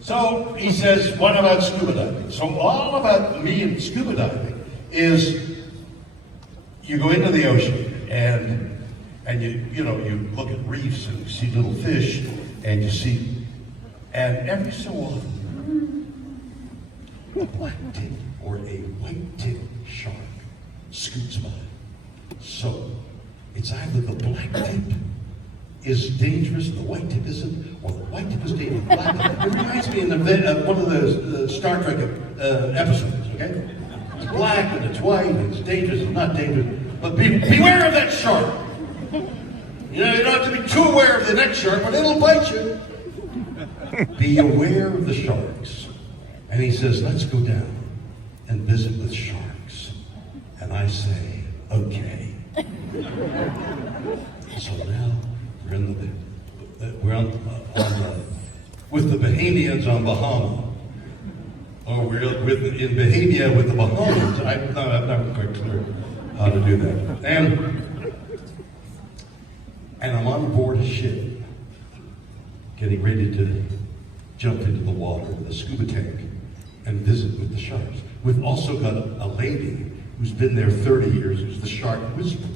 So he says, what about scuba diving? So all about me and scuba diving is you go into the ocean and you look at reefs and you see little fish and you see, and every so often a black-tip or a white-tip shark scoots by. So it's either the black-tip is dangerous, the white tip isn't, or the white tip is dangerous. It reminds me of one of those Star Trek episodes, okay? It's black and it's white and it's dangerous and not dangerous, but beware of that shark. You know, you don't have to be too aware of the next shark, but it'll bite you. Be aware of the sharks. And he says, let's go down and visit with sharks. And I say, okay. So now, we're with the Bahamians on Bahama. Or we're in Bahamia with the Bahamas. I'm not quite clear how to do that. And I'm on board a ship, getting ready to jump into the water with a scuba tank and visit with the sharks. We've also got a lady who's been there 30 years, who's the shark whisperer.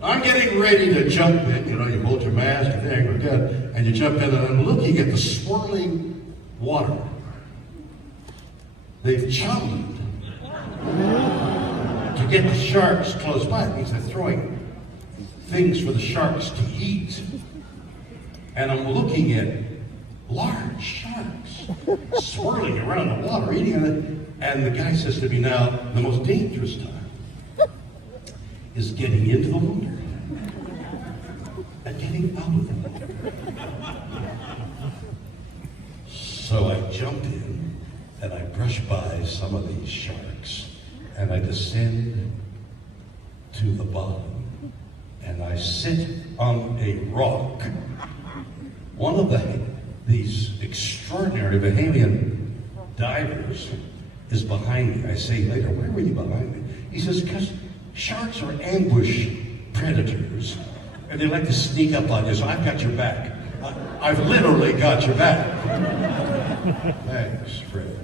I'm getting ready to jump in, you hold your mask, your thing, like that, and you jump in, and I'm looking at the swirling water. They've chummed to get the sharks close by. It means they're throwing things for the sharks to eat. And I'm looking at large sharks swirling around the water, eating it, and the guy says to me, now, the most dangerous time is getting into the water and getting out of the water. So I jump in and I brush by some of these sharks and I descend to the bottom and I sit on a rock. One of these extraordinary Bahamian divers is behind me. I say later, why were you behind me? He says, because sharks are ambush predators, and they like to sneak up on you, so I've got your back. I've literally got your back. Thanks, Fred.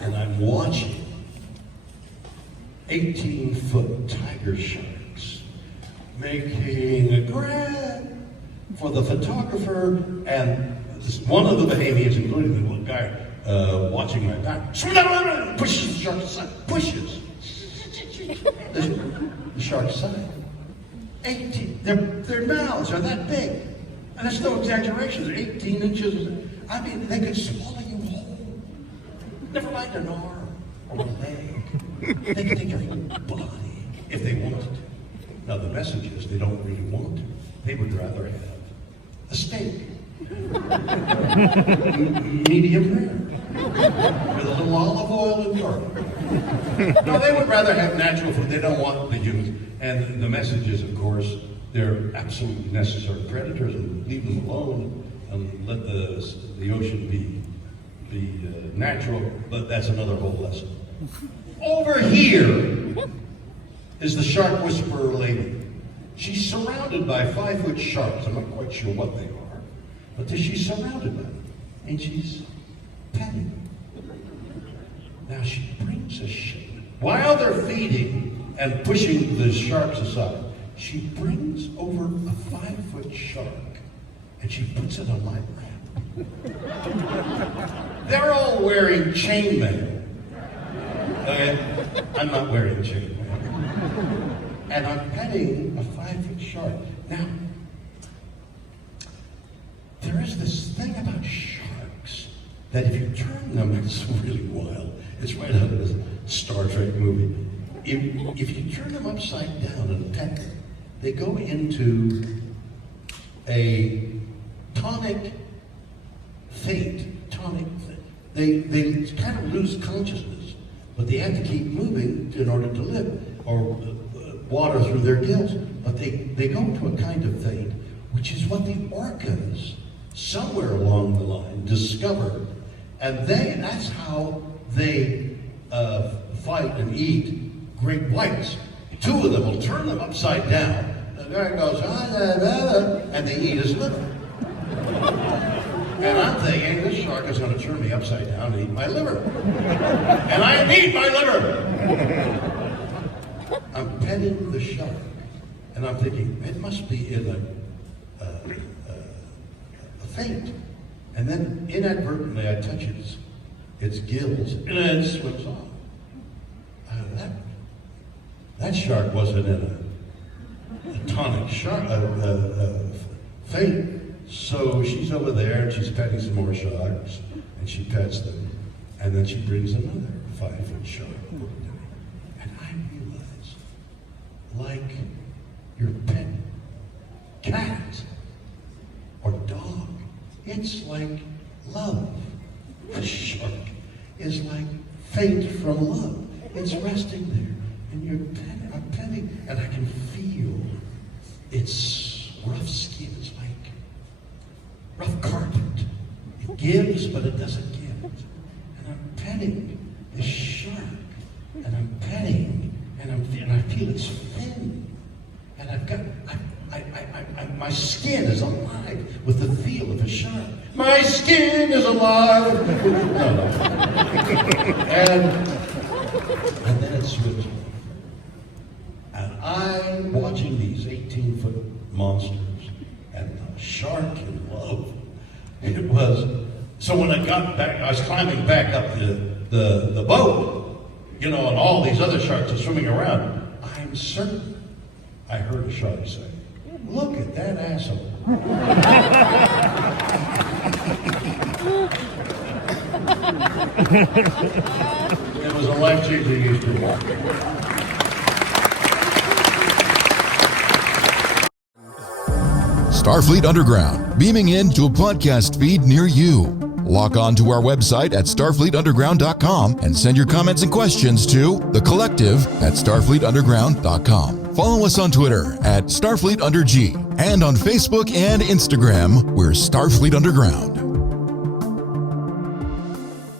And I'm watching 18-foot tiger sharks making a grab for the photographer, and one of the Bahamians, including the guy watching my back, pushes the shark aside, pushes the shark's side. 18. Their mouths are that big. And that's no exaggeration. They're 18 inches. I mean, they could swallow you whole. Never mind an arm or a leg. They could take your whole body if they wanted to. Now, the message is they don't really want to. They would rather have a steak. Medium rare. With a little olive oil and garlic. No, they would rather have natural food. They don't want the humans. And the message is, of course, they're absolutely necessary predators, and leave them alone and let the ocean be natural. But that's another whole lesson. Over here is the shark whisperer lady. She's surrounded by 5-foot sharks. I'm not quite sure what they are, but she's surrounded by them, and she's petting them. Now she brings a ship. While they're feeding and pushing the sharks aside, she brings over a 5-foot shark, and she puts it on my lap. They're all wearing chainmail. Okay? I'm not wearing chainmail. And I'm petting a 5-foot shark. Now, there is this thing about sharks that if you turn them, it's really wild. It's right out of this Star Trek movie. If you turn them upside down and pet them, they go into a tonic faint. They kind of lose consciousness, but they have to keep moving in order to live, or water through their gills. But they go into a kind of faint, which is what the orcas somewhere along the line discovered, and that's how they fight and eat great whites. two of them will turn them upside down. The guy goes, and they eat his liver. And I'm thinking, this shark is going to turn me upside down and eat my liver. And I need my liver. I'm petting the shark, and I'm thinking, it must be in a faint. And then inadvertently I touch its gills, and then it swims off. That shark wasn't in a tonic shark, faint. So she's over there, and she's petting some more sharks, and she pets them, and then she brings another 5-foot shark over to me. And I realize, like your pet cat or dog, it's like love. A shark is like faint from love. It's resting there, and I'm petting, and I can feel its rough skin. It's like rough carpet. It gives, but it doesn't give. And I'm petting this shark, and I'm petting, and I feel its fin, and I've got, my skin is alive with the feel of a shark. My skin is alive. No. And then it swims off. And I'm watching these 18-foot monsters and the shark in love. It was, so when I got back, I was climbing back up the boat, and all these other sharks are swimming around. I'm certain I heard a shark say, "Look at that asshole." It was a life-changing experience. Starfleet Underground, beaming into a podcast feed near you. Log on to our website at starfleetunderground.com and send your comments and questions to thecollective@starfleetunderground.com. Follow us on Twitter at StarfleetUnderG and on Facebook and Instagram, we're Starfleet Underground.